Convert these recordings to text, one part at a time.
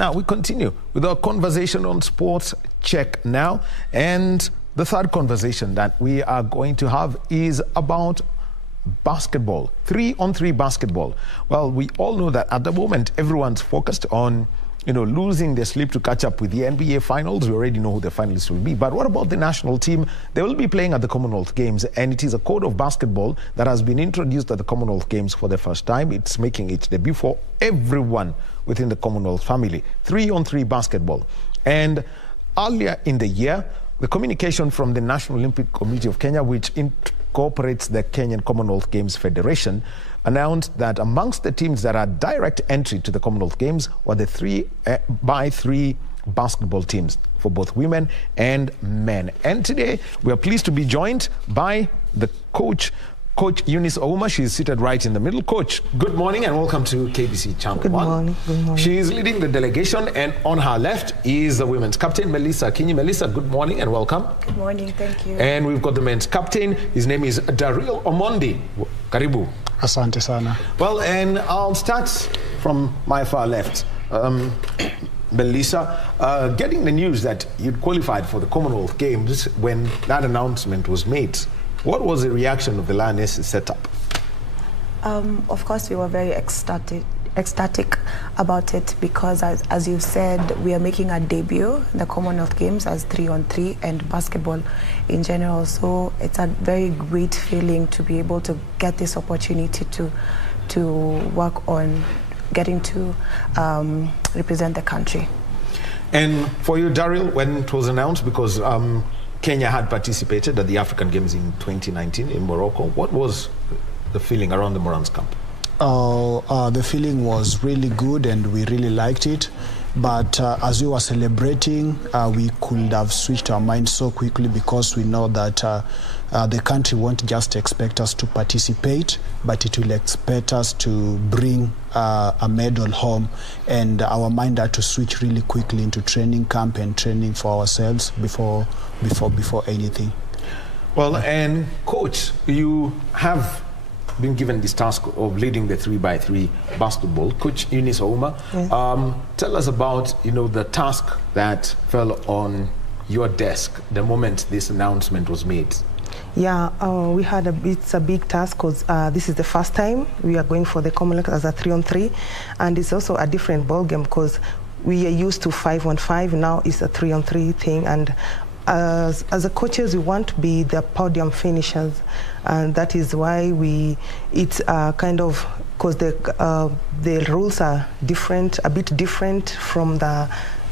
Now, we continue with our conversation on sports check now. And the third conversation that we are going to have is about basketball, 3-on-3 basketball. Well, we all know that at the moment, everyone's focused on losing their sleep to catch up with the NBA finals. We already know who the finalists will be. But what about the national team? They will be playing at the Commonwealth Games, and it is a code of basketball that has been introduced at the Commonwealth Games for the first time. It's making its debut for everyone within the Commonwealth family. 3-on-3 basketball. And earlier in the year, the communication from the National Olympic Committee of Kenya, which incorporates the Kenyan Commonwealth Games Federation, announced that amongst the teams that are direct entry to the Commonwealth Games were the 3x3 basketball teams for both women and men. And today we are pleased to be joined by the Coach Eunice Ouma. She's seated right in the middle. Coach, good morning and welcome to KBC Channel 1. Good morning. She is leading the delegation, and on her left is the women's captain, Melissa Kinyi. Melissa, good morning and welcome. Good morning, thank you. And we've got the men's captain. His name is Daryl Omondi. Karibu. Asante sana. Well, and I'll start from my far left. Melissa, getting the news that you'd qualified for the Commonwealth Games when that announcement was made, what was the reaction of the Lionesses setup? Of course, we were very ecstatic about it because, as you said, we are making our debut in the Commonwealth Games as 3-on-3 and basketball in general. So it's a very great feeling to be able to get this opportunity to work on getting to represent the country. And for you, Daryl, when it was announced, because Kenya had participated at the African Games in 2019 in Morocco, what was the feeling around the Morans camp? The feeling was really good and we really liked it. But as we were celebrating, we could have switched our minds so quickly because we know that the country won't just expect us to participate, but it will expect us to bring a medal home. And our mind had to switch really quickly into training camp and training for ourselves before anything. Well, and Coach, you have been given this task of leading the 3x3 basketball. Coach Eunice Ouma, yes. Tell us about the task that fell on your desk the moment this announcement was made. Yeah, we had it's a big task because this is the first time we are going for the Commonwealth as a 3-on-3, and it's also a different ball game because we are used to 5-on-5. Now it's a 3-on-3 thing, and as a coaches, we want to be the podium finishers, and that is why it's kind of, because the rules are different, a bit different from the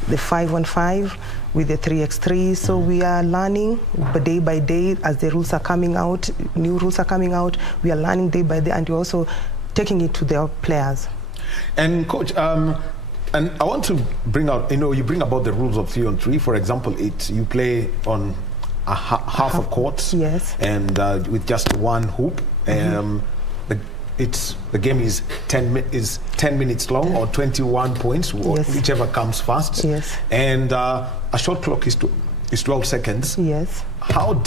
5-on-5 with the 3x3. So we are learning day by day as the rules are coming out, new rules are coming out. We are learning day by day, and we're also taking it to the players. And Coach, and I want to bring out, you bring about the rules of 3-on-3. For example, you play on a half a court, yes, and with just one hoop. The game is 10 minutes long, or 21 points, yes, whichever comes first. Yes. And a shot clock is 12 seconds. Yes. How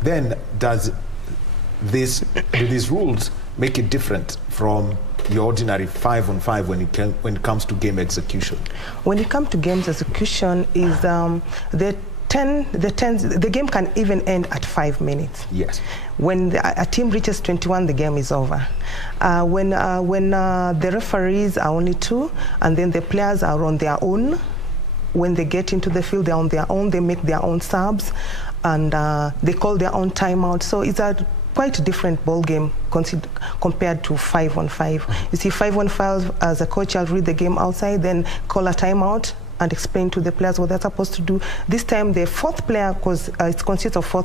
then do these rules make it different from your ordinary 5-on-5 when it comes to game execution? When it comes to games execution, is the game can even end at 5 minutes. Yes. When a team reaches 21, the game is over. When the referees are only 2, and then the players are on their own. When they get into the field, they're on their own. They make their own subs, and they call their own timeout. So it's a quite a different ball game compared to 5-on-5. You see, 5-on-5, as a coach, I'll read the game outside, then call a timeout and explain to the players what they're supposed to do. This time, the fourth player, because it consists of 4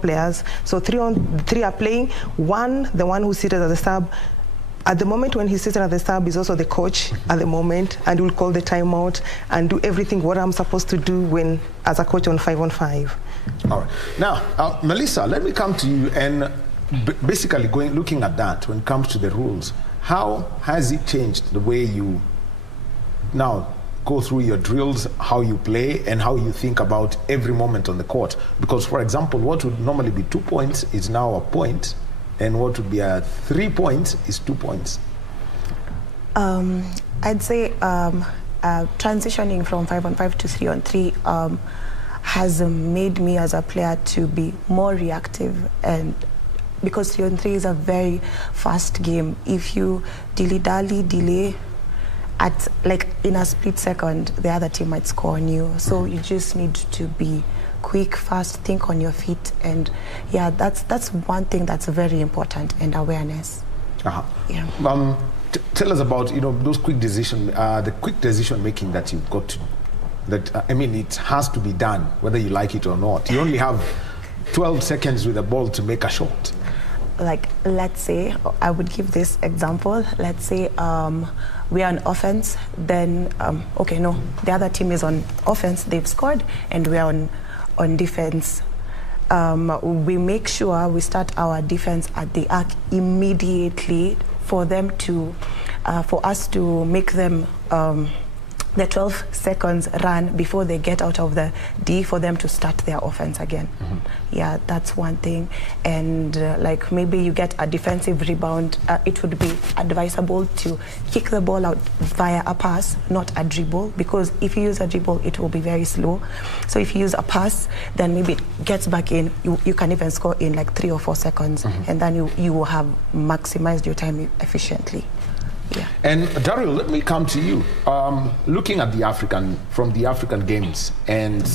players, so 3 are playing. The one who's seated at the sub, at the moment when he's sitting at the sub, is also the coach at the moment, and will call the timeout and do everything what I'm supposed to do as a coach on 5-on-5. All right. Now, Melissa, let me come to you and basically looking at that when it comes to the rules. How has it changed the way you now go through your drills, how you play, and how you think about every moment on the court? Because, for example, what would normally be 2 points is now a point, and what would be a 3 points is 2 points. I'd say transitioning from 5-on-5 to 3-on-3 has made me as a player to be more reactive, and because 3-on-3 is a very fast game. If you delay at like in a split second, the other team might score on you. So you just need to be quick, fast, think on your feet, and yeah, that's one thing that's very important, and awareness. Yeah. Tell us about those quick the quick decision making that you've got to. I mean, it has to be done whether you like it or not. You only have 12 seconds with the ball to make a shot. Like, let's say, I would give this example. Let's say we are on offense, then okay, no, the other team is on offense, they've scored, and we are on defense. We make sure we start our defense at the arc immediately for them to, for us to make them the 12 seconds run before they get out of the D for them to start their offense again. Yeah, that's one thing. And like maybe you get a defensive rebound, it would be advisable to kick the ball out via a pass, not a dribble, because if you use a dribble, it will be very slow. So if you use a pass, then maybe it gets back in. You can even score in like 3 or 4 seconds, and then you will have maximized your time efficiently. Yeah. And Daryl, let me come to you. Looking at the African Games, and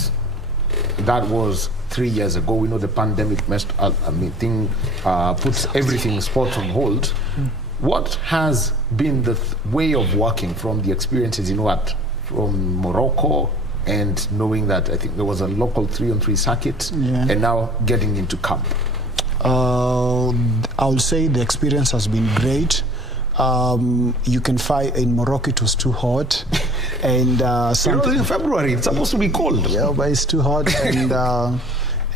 that was 3 years ago. We know the pandemic puts everything sport on hold. What has been the way of working from the experiences from Morocco, and knowing that I think there was a local 3-on-3 circuit, and now getting into camp? I'll say the experience has been great. You can find in Morocco it was too hot, and in February it's supposed to be cold. Yeah, but it's too hot,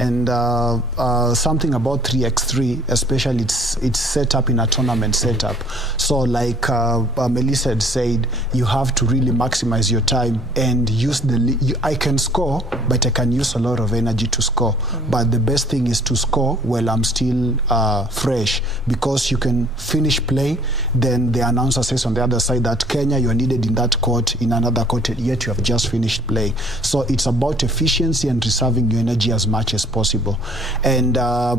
and something about 3x3, especially it's set up in a tournament setup. So like Melissa had said, you have to really maximize your time and use I can score, but I can use a lot of energy to score. But the best thing is to score while I'm still fresh, because you can finish play, then the announcer says on the other side that Kenya, you're needed in that court, in another court, yet you have just finished play. So it's about efficiency and reserving your energy as much as possible. And at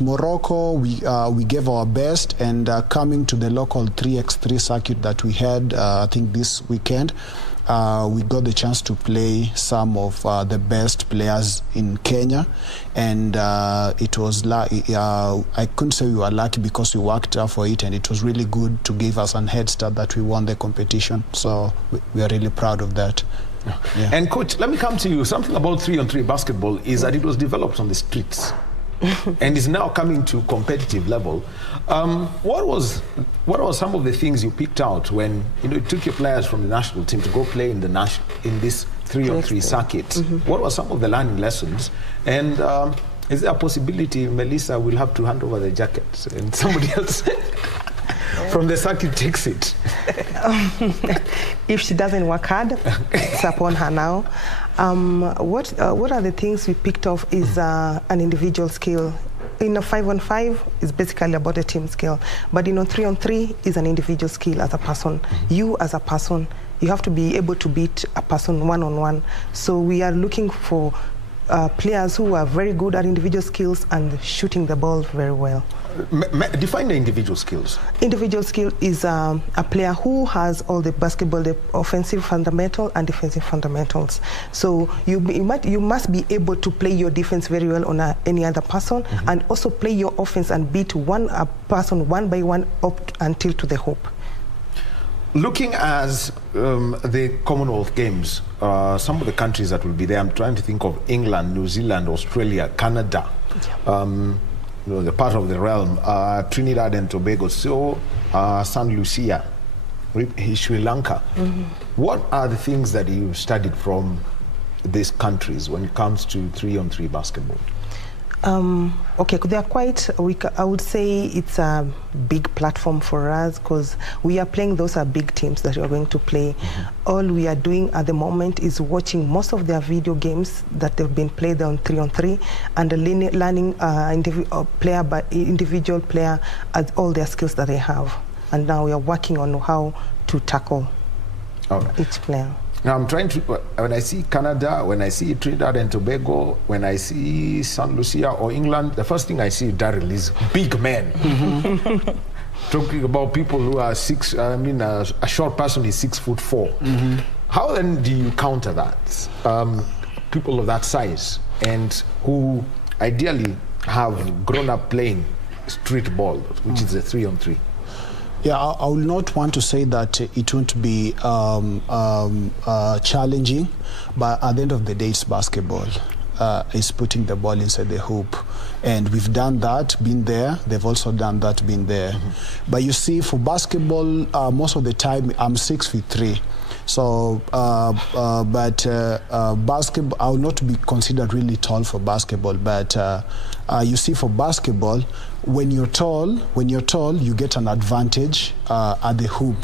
Morocco, we gave our best, and coming to the local 3x3 circuit that we had, I think this weekend, we got the chance to play some of the best players in Kenya, and it was I couldn't say we were lucky because we worked for it, and it was really good to give us a head start that we won the competition. So we are really proud of that. Yeah. And coach, let me come to you. Something about 3-on-3 basketball is that it was developed on the streets and is now coming to competitive level. What was some of the things you picked out when you took your players from the national team to go play in this 3-on-3 circuit? What were some of the learning lessons? And is there a possibility Melissa will have to hand over the jacket and somebody else from the circuit takes it? If she doesn't work hard, it's upon her now. What are the things we picked off is an individual skill. In a 5-on-5, it's basically about a team skill. But 3-on-3 is an individual skill as a person. You as a person, you have to be able to beat a person one-on-one. So we are looking for players who are very good at individual skills and shooting the ball very well. Define the individual skills. Individual skill is a player who has all the basketball, the offensive fundamental and defensive fundamentals. So you must be able to play your defense very well on any other person, and also play your offense and beat a person one by one up until to the hoop. Looking at the Commonwealth Games, some of the countries that will be there, I'm trying to think of England, New Zealand, Australia, Canada, the part of the realm, Trinidad and Tobago, so St. Lucia, Sri Lanka. What are the things that you've studied from these countries when it comes to 3-on-3 basketball? Okay, they are quite, I would say it's a big platform for us because we are playing, those are big teams that we are going to play. All we are doing at the moment is watching most of their video games that they've been played on 3-on-3 and learning player by individual player at all their skills that they have. And now we are working on how to tackle each player. Now I'm trying to, when I see Canada, when I see Trinidad and Tobago, when I see St. Lucia or England, the first thing I see, Daryl, is big men. Talking about people who are a short person is 6'4". How then do you counter that? People of that size and who ideally have grown up playing street ball, which is a 3-on-3. Yeah, I will not want to say that it won't be challenging, but at the end of the day, it's basketball. It's putting the ball inside the hoop. And we've done that, been there. They've also done that, been there. But you see, for basketball, most of the time, I'm 6'3". So, basketball, I will not be considered really tall for basketball, but you see, for basketball, when you're tall, you get an advantage at the hoop.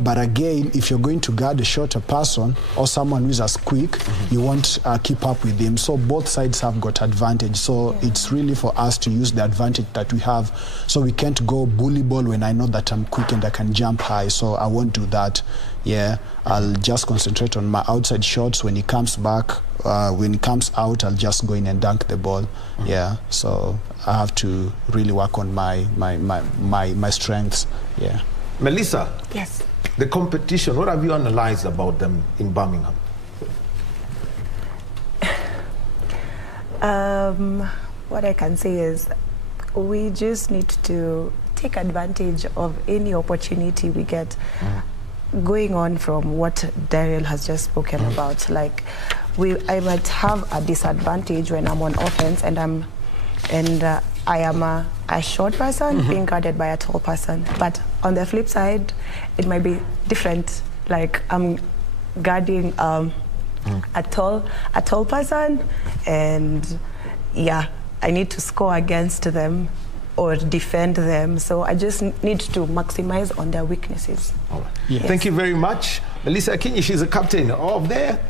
But again, if you're going to guard a shorter person or someone who's as quick, you won't keep up with him. So both sides have got advantage. So it's really for us to use the advantage that we have. So we can't go bully ball when I know that I'm quick and I can jump high. So I won't do that. Yeah, I'll just concentrate on my outside shots. When he comes back, when he comes out, I'll just go in and dunk the ball. Yeah, so I have to really work on my strengths. Yeah. Melissa. Yes. The competition, what have you analyzed about them in Birmingham? What I can say is we just need to take advantage of any opportunity we get. Going on from what Daryl has just spoken about, like I might have a disadvantage when I'm on offense and I am a short person being guarded by a tall person. But on the flip side, it might be different. Like I'm guarding a tall person, and yeah, I need to score against them or defend them. So I just need to maximize on their weaknesses. All right. Yes. Thank you very much. Melissa Akinyi, she's the captain of their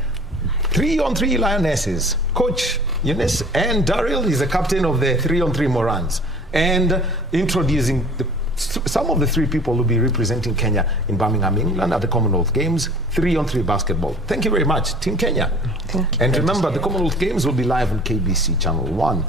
3-on-3 Lionesses. Coach Eunice and Daryl is the captain of the 3-on-3 Morans. And introducing some of the 3 people who will be representing Kenya in Birmingham, England at the Commonwealth Games, 3-on-3 basketball. Thank you very much, Team Kenya. Thank you. And remember, the Commonwealth Games will be live on KBC Channel 1.